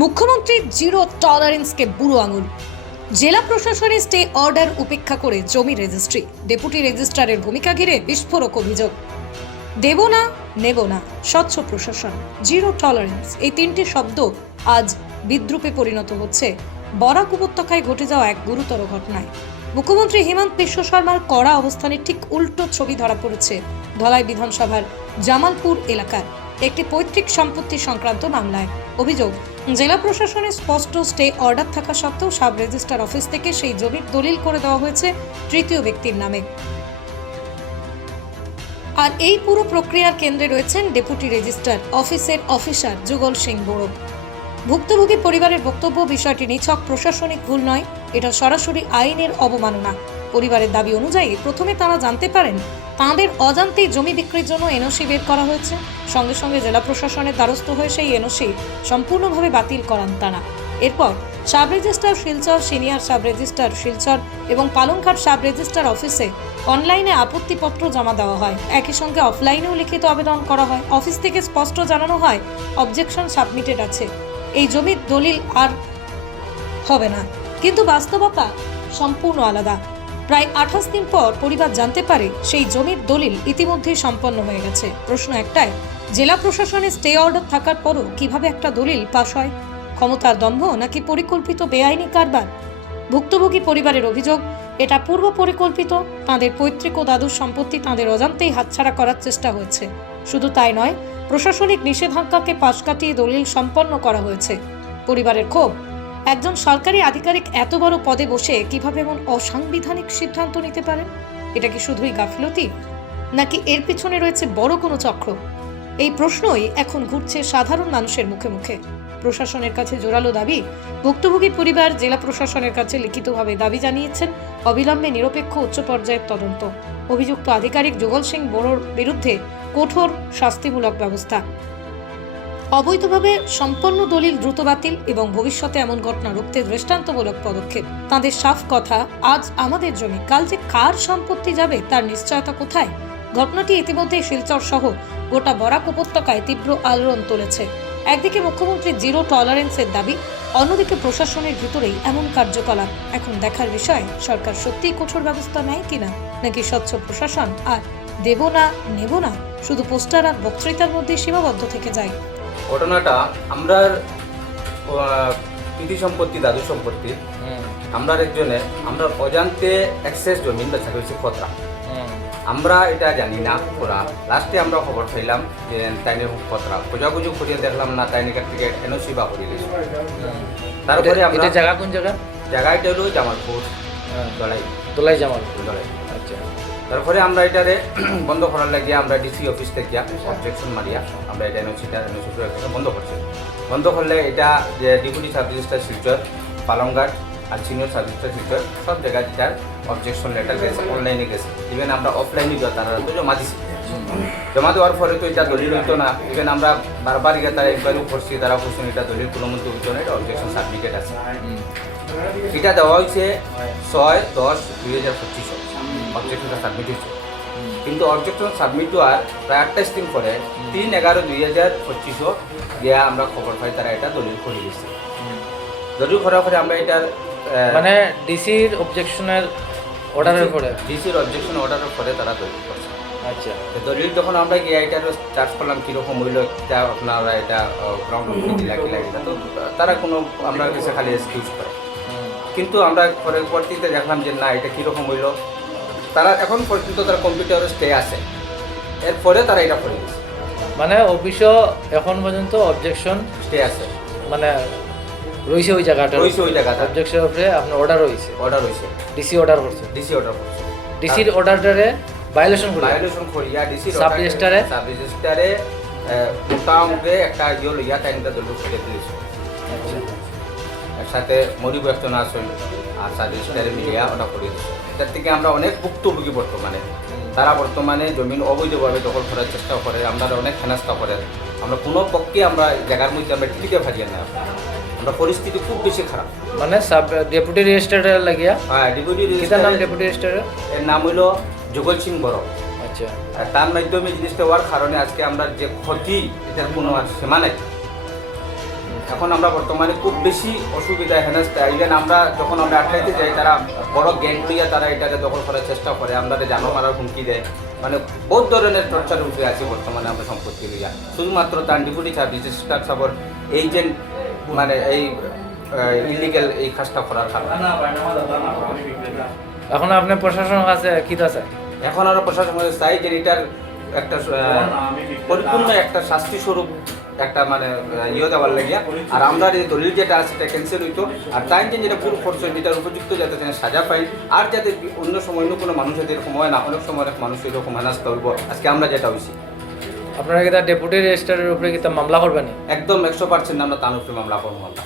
মুখ্যমন্ত্রীর জিরো টলারেন্সকে বুড়ো আঙুল। জেলা প্রশাসনের স্টে অর্ডার উপেক্ষা করে জমি রেজিস্ট্রি, ডেপুটি রেজিস্ট্রারের ভূমিকা ঘিরে বিস্ফোরক অভিযোগ। দেব না নেব না, স্বচ্ছ প্রশাসন, জিরো টলারেন্স, এই তিনটি শব্দ আজ বিদ্রূপে পরিণত হচ্ছে বরাক উপত্যকায় ঘটে যাওয়া এক গুরুতর ঘটনায়। মুখ্যমন্ত্রী হিমন্ত বিশ্ব শর্মার কড়া অবস্থানের ঠিক উল্টো ছবি ধরা পড়েছে ধলাই বিধানসভার জামালপুর এলাকার একটি পৈতৃক সম্পত্তি সংক্রান্ত মামলায়। অভিযোগ, জেলা প্রশাসনের স্পষ্ট স্টে অর্ডার থাকা সত্ত্বেও সাব রেজিস্ট্রার অফিস থেকে সেই জমির দলিল করে দেওয়া হয়েছে তৃতীয় ব্যক্তির নামে। আর এই পুরো প্রক্রিয়ার কেন্দ্রে রয়েছেন ডেপুটি রেজিস্ট্রার অফিসের অফিসার যুগল সিং বড়ো। ভুক্তভোগী পরিবারের বক্তব্য, বিষয়টি নিছক প্রশাসনিক ভুল নয়, এটা সরাসরি আইনের অবমাননা। পরিবারের দাবি অনুযায়ী প্রথমে তারা জানতে পারেন তাঁদের অজান্তেই জমি বিক্রির জন্য এনওসি বের করা হয়েছে। সঙ্গে সঙ্গে জেলা প্রশাসনের দ্বারস্থ হয়ে সেই এনওসি সম্পূর্ণভাবে বাতিল করান তারা। এরপর sub registrar Silchar, senior sub registrar Silchar এবং পালংঘাট সাব রেজিস্ট্রার অফিসে অনলাইনে আপত্তিপত্র জমা দেওয়া হয়। একই সঙ্গে অফলাইনেও লিখিত আবেদন করা হয়। অফিস থেকে স্পষ্ট জানানো হয় অবজেকশন সাবমিটেড আছে, এই জমির দলিল আর হবে না। কিন্তু বাস্তবতা সম্পূর্ণ আলাদা। প্রায় 28 দিন পর পরিবার জানতে পারে সেই জমির দলিল ইতিমধ্যেই সম্পন্ন হয়ে গেছে। প্রশ্ন একটাই, জেলা প্রশাসনের স্টে অর্ডার থাকার পরও কিভাবে একটা দলিল পাস হয়? ক্ষমতার দম্ভ নাকি পরিকল্পিত বেআইনি কারবার? ভুক্তভোগী পরিবারের অভিযোগ, এটা পূর্ব পরিকল্পিত। তাঁদের পৈতৃক ও দাদুর সম্পত্তি তাঁদের অজান্তেই হাতছাড়া করার চেষ্টা হয়েছে। শুধু তাই নয়, প্রশাসনিক নিষেধাজ্ঞাকে পাশ কাটিয়ে দলিল সম্পন্ন করা হয়েছে। পরিবারের ক্ষোভ, একজন সরকারি আধিকারিক এত বড় পদে বসে কিভাবে এমন অসাংবিধানিক সিদ্ধান্ত নিতে পারেন? এটা কি শুধুই গাফিলতি, নাকি এর পিছনে রয়েছে বড় কোনো চক্র? এই প্রশ্নই এখন ঘুরছে সাধারণ মানুষের মুখে মুখে। প্রশাসনের কাছে জোরালো দাবি। ভুক্তভোগী পরিবার জেলা প্রশাসনের কাছে লিখিতভাবে দাবি জানিয়েছেন অবিলম্বে নিরপেক্ষ উচ্চ পর্যায়ের তদন্ত, অভিযুক্ত আধিকারিক যুগল সিং বড়োর বিরুদ্ধে কঠোর শাস্তিমূলক ব্যবস্থা, অবৈধভাবে সম্পন্ন দলিল দ্রুত বাতিল এবং ভবিষ্যতে এমন ঘটনা রুখতে দৃষ্টান্তমূলক পদক্ষেপ। তাদের সাফ কথা, আজ আমাদের জমি, কাল যে কার সম্পত্তি যাবে তার নিশ্চয়তা কোথায়? ঘটনাটি ইতিমধ্যে শিলচর সহ গোটা বরাক উপত্যকায় তীব্র আলোড়ন তুলেছে। একদিকে মুখ্যমন্ত্রীর জিরো টলারেন্সের দাবি, অন্যদিকে প্রশাসনের ভিতরেই এমন কার্যকলাপ। এখন দেখার বিষয়, সরকার সত্যিই কঠোর ব্যবস্থা নেয় কিনা, নাকি স্বচ্ছ প্রশাসন আর দেব না নেব না শুধু পোস্টার আর বক্তৃতার মধ্যে সীমাবদ্ধ থেকে যায়। ঘটনাটা আমরা কৃষি সম্পত্তি, দাদু সম্পত্তি, আমরা একজনে আমরা অজান্তে অ্যাক্সেস জমিন বেচা করেছি খতরা। আমরা এটা জানি না ওরা লাস্টে আমরা খবর পাইলাম যে তাইনের খতরা খোঁজাখুঁজি করিয়ে দেখলাম না, তাইনের থেকে এনওসি বা করে দিয়েছে। তারপরে আমরা জায়গা কোন জায়গা? জায়গাটা হলো জামালপুর, দোলাই জামালপুর। আচ্ছা, তারপরে আমরা এটারে বন্ধ করার লাগিয়ে আমরা ডিসি অফিস থেকে অবজেকশন মারিয়া আমরা এটা এনওসি বন্ধ করছি। বন্ধ করলে এটা যে deputy sub registrar Silchar, Palanghat আর সিনিয়র সাব রেজিস্ট্রার শিলচর সব জায়গায় তার অবজেকশন লেটার গেছে, অনলাইনে গেছে, ইভেন আমরা অফলাইনে তারা জমা দিছি। জমা দেওয়ার পরে তো এটা দলিল হইতো না। ইভেন আমরা বারবার গিয়ে তারা ইনকোয়ারিও করছি, তারা বলছেন এটা দলিল কোনো মতো হইতো না, এটা অবজেকশন সার্টিফিকেট আছে। এটা দেওয়া হয়েছে 6/10/2025 অবজেকশনটা সাবমিট হয়েছে। কিন্তু অবজেকশন সাবমিট হওয়ার প্রায় 28 দিন পরে 3/11/2025 গিয়া আমরা খবর পাই তারা এটা দলিল করে দিচ্ছে। দলিল করার পরে আমরা এটার মানে ডিসির অবজেকশনের অর্ডারের পরে, ডিসির অবজেকশন অর্ডারের পরে তারা দলিল করছে। আচ্ছা, দলিল যখন আমরা গিয়ে এটার চার্জ করলাম কীরকম হইলো, এটা আপনারা এটা গ্রাউন্ড দিলা কিলা কিলা, তো তারা কোনো আমরা কাছে খালি এক্সকিউজ করে। কিন্তু আমরা পরবর্তীতে দেখলাম যে না, এটা কীরকম হইলো, তারা এখন পর্যন্ত তারা কম্পিউটারে স্টে আছে, এরপরে তারা এটা করে দিচ্ছে। মানে অফিসও এখন পর্যন্ত অবজেকশন স্টে আছে, মানে রয়েছে ওই জায়গাটা, রয়েছে ওই জায়গাটা অবজেকশনের উপরে আপনার অর্ডার রয়েছে, অর্ডার হয়েছে, ডিসি অর্ডার করছে, ডিসি অর্ডার করছে। ডিসির অর্ডারটারে ভায়োলেশন করিয়া ডিসি সাব রেজিস্ট্রারে মোটামুটি একটা ইয়া টাইমটা দলিল করে দিয়েছে। একসাথে মরিব একজন আসেন আর সাব রেজিস্ট্রারে মিলিয়া ওটা করে দিচ্ছে। এটার থেকে আমরা অনেক ভুক্তভোগী বর্তমানে, তারা বর্তমানে জমিন অবৈধভাবে দখল করার চেষ্টা করে, আমরা অনেক হেনস্থা করে। আমরা কোনো পক্ষে আমরা জায়গার মধ্যে আমরা টিকে পারিয়ে না, আমরা পরিস্থিতি খুব বেশি খারাপ। মানে সাব ডেপুটি রেজিস্ট্রার লাগিয়া, হ্যাঁ, ডেপুটি নাম ডেপুটি রেজিস্ট্রার, এর নাম হইল যুগল সিং বড়ো। আচ্ছা, আর তার মাধ্যমে জিনিসটা হওয়ার কারণে আজকে আমরা যে ক্ষতি, এটার কোনো আর সীমা নাই। এখন আমরা বর্তমানে খুব বেশি অসুবিধা হেনস্থা ইভেন আমরা যখন আমরা আটকাইতে যাই তারা বড় গ্যাং লইয়া তারা এটাকে দখল করার চেষ্টা করে আমরা জানো মারার হুমকি দেয় মানে বহুত ধরনের টর্চার উঠে আছে বর্তমানে আমরা সম্পত্তি লইয়া শুধুমাত্র তার ডিপুটি সাব রেজিস্ট্রার সাবর এজেন্ট মানে এই ইলিগাল এই কাজটা করার কারণে। এখন আপনি প্রশাসনের কাছে কি তা চাই? এখন আরও প্রশাসন চাই যে এটার একটা পরিপূর্ণ একটা শাস্তি স্বরূপ একটা মানে দেওয়ার লাগিয়া আর আমরা এই দলিল যেটা আছে সেটা ক্যান্সেল হইতো আর তাই যে যেটা পুরো খরচ এটার উপযুক্ত যাতে সাজা পাই আর যাতে অন্য সময় অন্য কোনো মানুষ যাতে এরকম হয় না অনেক সময় অনেক মানুষ এরকম হেনাস্তা হইব আজকে আমরা যেটা হয়েছি। আপনারা কি তার ডেপুটি রেজিস্ট্রারের উপরে কি তা মামলা করবেন? একদম 100% আমরা তার উপরে মামলা করবো আমরা।